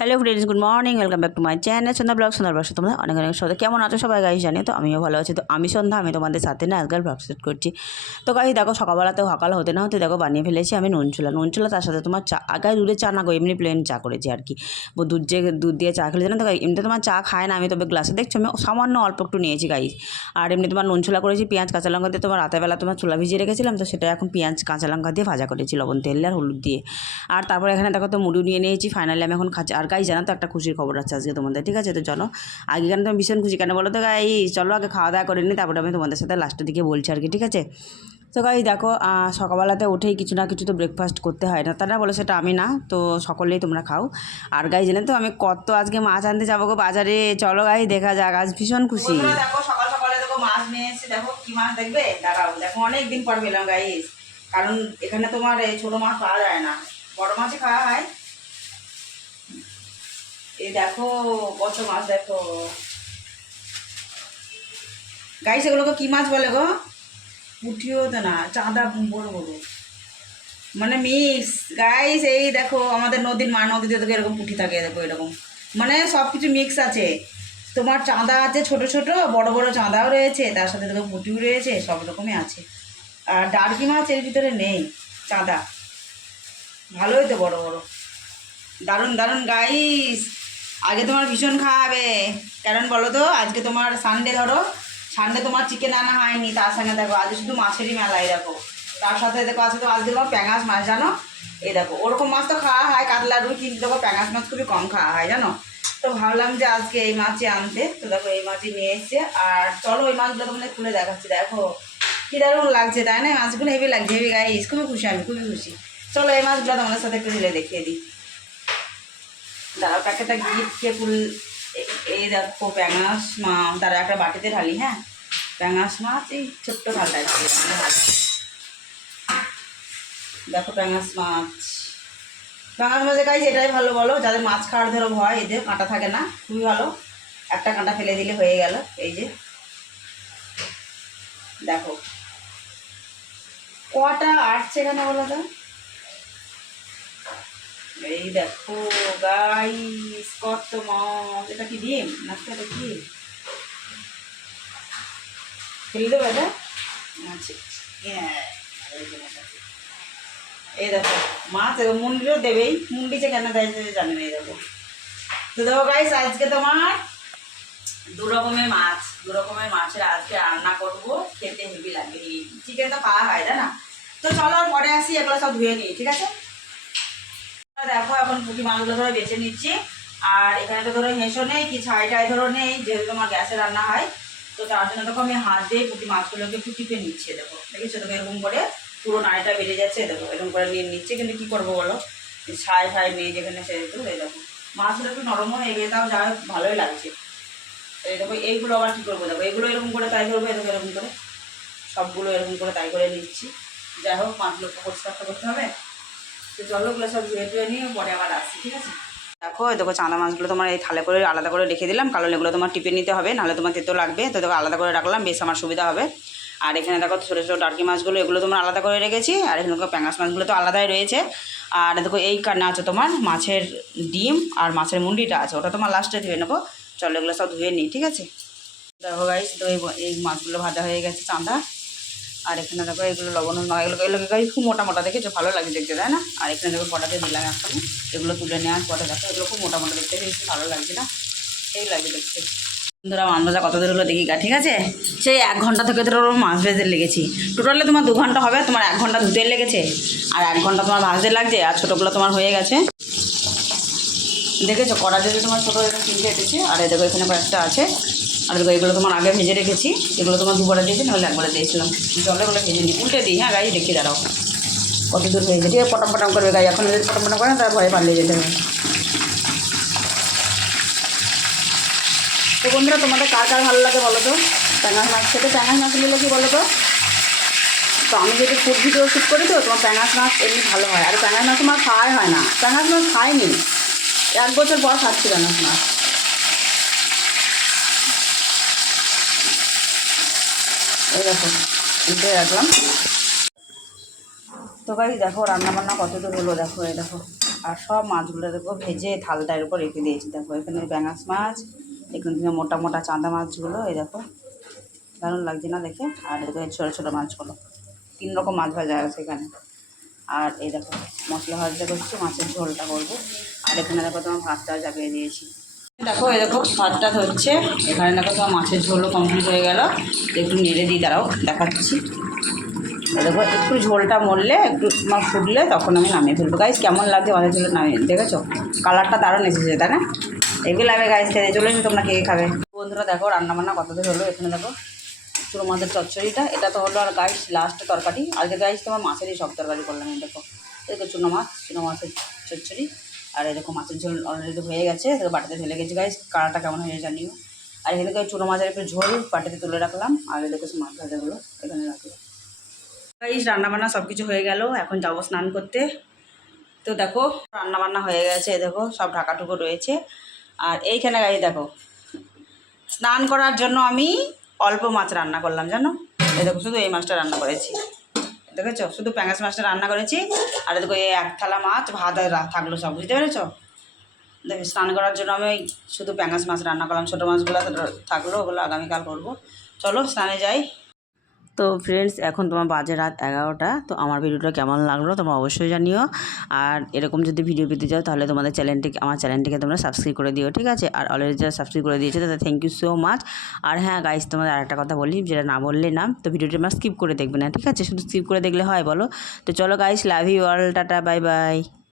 Hello friends good morning welcome back to my channel Sandhya blog Sandhya blog তোমাদের অনেক অনেক সাথে কেমন আছো? সবাই গাইজ জানি তো আমিও ভালো আছি। তো আমি সন্ধ্যা, আমি তোমাদের সাথে না আজকাল ব্লগ সেট করছি। তো গাই দেখো সকালবেলাতে সকাল হতে না হতে দেখো বানিয়ে ফেলেছি আমি নুন চুলা। নুন চুলা তার সাথে তোমার চা আগায় দুধের চা না গো, এমনি প্লেন চা করেছি আর কি। দুধ যে দুধ দিয়ে চা খেলে না তো এমনি তোমার চা খায় না আমি, তবে গ্লাসে দেখছ আমি সামান্য অল্প একটু নিয়েছি গাইজ আর এমনি তোমার নুন ছোলা করেছি, পেঁয়াজ, কাঁচা লঙ্কা দিয়ে তোমার রাতের বেলা তোমার চুলা ভিজিয়ে রেখেছিলাম, তো সেটা এখন পেঁয়াজ, কাঁচা লঙ্কা দিয়ে ভাজা করেছি, লবণ, তেল আর হলুদ দিয়ে। আর তারপরে এখানে দেখো তো মুড়ি নিয়ে নিয়েছি ফাইনালি আমি এখন খাচ্ছি, আর গাই জানো তো, একটা খুশির খবর আছে আজকে তোমাদের, ঠিক আছে? তো চলো, আগে কেন তুমি ভীষণ খুশি কেন বলো তো গাই চলো, আগে খাওয়া দাওয়া করে নিই তারপরে আমি তোমাদের সাথে লাস্টের দিকে বলছি আর কি, ঠিক আছে? তো গাই দেখো সকালবেলাতে উঠেই কিছু না কিছু তো ব্রেকফাস্ট করতে হয় না তারা না বলো সেটা আমি না, তো সকলেই তোমরা খাও। আর গাই জানেন তো আমি কত আজকে মাছ আনতে যাব গো বাজারে, চলো গাই দেখা যাক, আজ ভীষণ খুশি। দেখো, সকাল সকালে দেখো মাছ নিয়ে দেখো কি মাছ দেখবে? দাঁড়াও, দেখো অনেক দিন পর পেলাম গাইস কারণ এখানে তোমার ছোটো মাছ পাওয়া যায় না, বড় মাছই খাওয়া হয়। এই দেখো কত মাছ দেখো। গাইস এগুলোকে কি মাছ বলে গো? পুঠিও তো না, চাঁদা বড় বড়। মানে মিক্স গাইস এই দেখো, আমাদের নদীর মা নদীতে দেখো এরকম পুঁটি থাকে দেখো, এরকম। মানে সব কিছু মিক্স আছে। তোমার চাঁদা আছে ছোট ছোট, বড় বড় চাঁদাও রয়েছে, তার সাথে দেখো পুঁটিও রয়েছে, সব রকমই আছে। আর ডার্কি মাছ এর ভিতরে নেই, চাঁদা। ভালোই তো বড় বড়। দারুণ দারুণ গাইস আগে তোমার ভীষণ খাওয়াবে। কারণ বলো তো, আজকে তোমার সানডে ধরো সানডে তোমার চিকেন আনা হয়নি, তার সঙ্গে দেখো, আজকে শুধু মাছেরই মেলায় দেখো। তার সাথে দেখো, আজকে তো আজকে তোমার প্যাঙাশ মাছ, জানো? এই দেখো, ওরকম মাছ তো খাওয়া হয়, কাতলা রুই, কিন্তু দেখো প্যাঙাশ মাছ খুবই কম খাওয়া হয়, জানো? তো ভাবলাম যে আজকে এই মাছই আনতে, তো দেখো এই মাছই নিয়ে এসছে। আর চলো ওই মাছগুলো তোমাদের খুলে দেখাচ্ছি, দেখো। কি দারুণ লাগছে, তাই না? মাছগুলো হেভি লাগছে হেভি গাইস খুবই খুশি আমি, খুবই খুশি। চলো এই মাছগুলো তোমাদের সাথে একটু ঢেলে দেখিয়ে দিই। দাঁড়াও প্যাকেটটা গিফটকে ফুল এই দেখো প্যাঙাশ মাছ দাঁড়া একটা বাটিতে ঢালি হ্যাঁ? প্যাঙাশ মাছ এই ছোট্ট থালটা আছে, ভালো হবে। দেখো প্যাঙাশ মাছ। প্যাঙাশ মাছের কাজ এটাই ভালো বলো যাদের মাছ খাওয়ার ধরো ভয় যে কাঁটা থাকে না খুবই ভালো। একটা কাঁটা ফেলে দিলে হয়ে গেল এই যে। দেখো। কটা আসছে এখানে বলো তো? এই দেখো গাইস কত মাছ এটা কি ডিম? নাকি এটা কি? ফেলে দেবো এটা? আচ্ছা হ্যাঁ, এই দেখো মাছ মুন্ডিও দেবেই। মুন্ডি যে কেন দেয় জানি না এই দেখো। তো দেখো গাইস আজকে তোমার দু রকমের মাছ দু রকমের মাছের আজকে রান্না করব। খেতে হেভি লাগবে চিকেন তো খাওয়া হয় না? তো চলো পরে আসি এগুলো সব ধুয়ে নিই ঠিক আছে? দেখো, এখন পুঁটি মাছগুলো ধরো বেছে নিচ্ছি। আর এখানে তো ধরো হেঁসো নেই, কি ছাই টাই ধরো নেই, যেহেতু তোমার গ্যাসে রান্না হয়, তো তার জন্য দেখো আমি হাত দিয়ে পুঁটি মাছগুলোকে একটু টিপে নিচ্ছি, দেখো। দেখেছ দেখো এরকম করে পুরো নাড়িটা বেড়ে যাচ্ছে, দেখো, এরকম করে নিয়ে নিচ্ছে। কিন্তু কী করব বলো? ছাই ফাই নেই যেখানে সেহেতু এই দেখো। মাছগুলো একটু নরমও হয়ে গেছে তাও যা ভালোই লাগছে। এই দেখো, এইগুলো আবার কী করব? দেখো, এগুলো এরকম করে তাই করব এরকম এরকম করে। সবগুলো এরকম করে তাই করে নিচ্ছি। যাই হোক মাছগুলোকে পরিষ্কার করতে হবে। ধুয়ে নিয়ে পরে আবার আসছি, ঠিক আছে? দেখো দেখো চাঁদা মাছগুলো তোমার এই থালে করে আলাদা করে রেখে দিলাম, কারণ এগুলো তোমার টিপে নিতে হবে, নাহলে তোমার তেতো লাগবে। তো দেখো আলাদা করে রাখলাম, বেশ আমার সুবিধা হবে। আর এখানে দেখো ছোটো ছোটো টার্কি মাছগুলো, এগুলো তোমার আলাদা করে রেখেছি, আর এখানে প্যাঙ্গাস মাছগুলো তো আলাদাই রয়েছে। আর দেখো এই কান্না আছে তোমার মাছের ডিম আর মাছের মুন্ডিটা আছে, ওটা তোমার লাস্টে ধুয়ে নেব। চলো এগুলো সব ধুয়ে নিই, ঠিক আছে? দেখো গাইস তো এই মাছগুলো ভাজা হয়ে গেছে চাঁদা। আর এখানে দেখো এগুলো লবণ এগুলো এগুলো খুব মোটা মোটা দেখেছ ভালো লাগে দেখতে, তাই না? আর এখানে দেখো কটাতে দিলাম এখন এগুলো তুলে নেওয়ার পরে দেখো এগুলো খুব মোটা মোটা দেখতে, বেশি ভালো লাগছে না? সেই লাগে দেখতে। বন্ধুরা আন্দাজা কত দূর হলো দেখি গা, ঠিক আছে? সেই এক ঘণ্টা থেকে ধরো মাছ ভেজে লেগেছি। টোটালে তোমার দু ঘণ্টা হবে, তোমার এক ঘণ্টা ধুতে লেগেছে। আর এক ঘণ্টা তোমার ভাজতে লাগছে, আর ছোটোগুলো তোমার হয়ে গেছে। দেখেছ কড়া যদি তোমার ছোটো এরকম তিনটে এসেছে আর দেখো এখানে কয়েকটা আছে। আর দেখো এগুলো তোমার আগে ভেজে রেখেছি। এগুলো তোমার দুবারে দিয়েছি নাহলে একবারে দিয়েছিলাম। জলে এগুলো ভেজে নিই। উল্টে দিই হ্যাঁ গাই দেখিয়ে দাঁড়াও। কত দূর ঠিক আছে পটম পটম করবে গাই এখন যদি পটম পটম করে তার তারপরে পালিয়ে যেতে হবে। তো বন্ধুরা, তোমাদের কার কার ভালো লাগে বলো তো? প্যাঙাশ মাছ খেতে। প্যাঙাশ মাছ নিলে কি বলো তো? তো আমি যদি ফুড ভিডিও শ্যুট করি তো, তোমার প্যাঙাশ মাছ এমনি ভালো হয়। আর প্যাঙাশ মাছ তোমার খাওয়াই হয় না। প্যাঙাশ মাছ খায়নি এক বছর পর খাচ্ছি প্যাঙাশ মাছ। দেখো উঠে রাখলাম। তো গাড়ি দেখো রান্না বান্না কত দূর হলো, দেখো, এই দেখো। আর সব মাছগুলো দেখো ভেজে থালটার উপর রেখে দিয়েছি, দেখো। এখানে ব্যাঙাস মাছ, এখানে থেকে মোটা মোটা চাঁদা মাছগুলো, এই দেখো। দারুণ লাগছে না দেখে? আর দেখো ছোটো ছোটো মাছগুলো। তিন রকম মাছ ভাজা আছে এখানে। আর এই দেখো, মশলা ভাজা করছি, মাছের ঝোলটা করব। আর এখানে দেখো তোমার ভাতটা চাপিয়ে দিয়েছি। দেখো দেখো ভাতটা হচ্ছে এখানে দেখো, তোমার মাছের ঝোলও কমপ্লিট হয়ে গেল। একটু নেড়ে দিই দাঁড়াও, দেখাচ্ছি। দেখো, একটু ঝোলটা মরলে, একটু আমার ফুটলে, তখন আমি নামিয়ে ফেলব। গাইস কেমন লাগছে মাছের ঝোলটা নামিয়ে? দেখেছ? কালারটা দারুণ এসেছে, তাই না? এগুলো লাগবে গাইস খেতে। চলে এসো তোমরা, কে খাবে? বন্ধুরা, দেখো, রান্নাবান্না কত দূর হলো? এখানে দেখো চুনো মাছের চচ্চড়িটা। এটা তো হলো আর গাইস লাস্ট তরকারি। আজকে গাইস তোমার মাছেরই সব তরকারি করলাম দেখো। এই দেখো, চুনো মাছ, চুনো মাছের চচ্চড়ি। আর এরকম মাছের ঝোল অলরেডি হয়ে গেছে এটাকে বাটিতে ঢেলে গেছে। গাইস কালারটা কেমন হয়েছে জানিও? আর এখানে চুনো মাছের একটু ঝোল বাটিতে তুলে রাখলাম, আর সে মাছ ভাজাগুলো এখানে রাখলাম। গাইস রান্নাবান্না সব কিছু হয়ে গেল, এখন যাব স্নান করতে। তো দেখো, রান্নাবান্না হয়ে গেছে দেখো, সব ঢাকাটুকু রয়েছে। আর এইখানে গাই দেখো, স্নান করার জন্য আমি অল্প মাছ রান্না করলাম, জানো? এই দেখো, শুধু এই মাছটা রান্না করেছি। দেখেছ? শুধু প্যাঙ্গাস মাছটা রান্না করেছি, আর দেখো এই এক থালা মাছ, ভাত থাকল সব, বুঝতে পেরেছ? দেখো, স্নান করার জন্য আমি শুধু প্যাঙ্গাস মাছ রান্না করলাম, ছোটো মাছগুলো থাকল, ওগুলো আগামীকাল করব। চলো, স্নানে যাই। তো ফ্রেন্ডস এখন তোমার বাজে রাত এগারোটা, তো আমার ভিডিওটা কেমন লাগল তোমরা অবশ্যই জানিও। আর এরকম যদি ভিডিও পেতে চাও, তাহলে তোমাদের চ্যানেলটিকে আমার চ্যানেলটিকে তোমরা সাবস্ক্রাইব করে দিও, ঠিক আছে? আর অলরেডি যারা সাবস্ক্রাইব করে দিয়েছে, তাদের থ্যাংক ইউ সো মাচ আর হ্যাঁ গাইস তোমাদের আরেকটা কথা বলি, যেটা না বললে না, তো ভিডিওটি আমরা স্কিপ করে দেখবে না, ঠিক আছে? শুধু স্কিপ করে দেখলে হয়, বলো? তো চলো guys love you all tata bye bye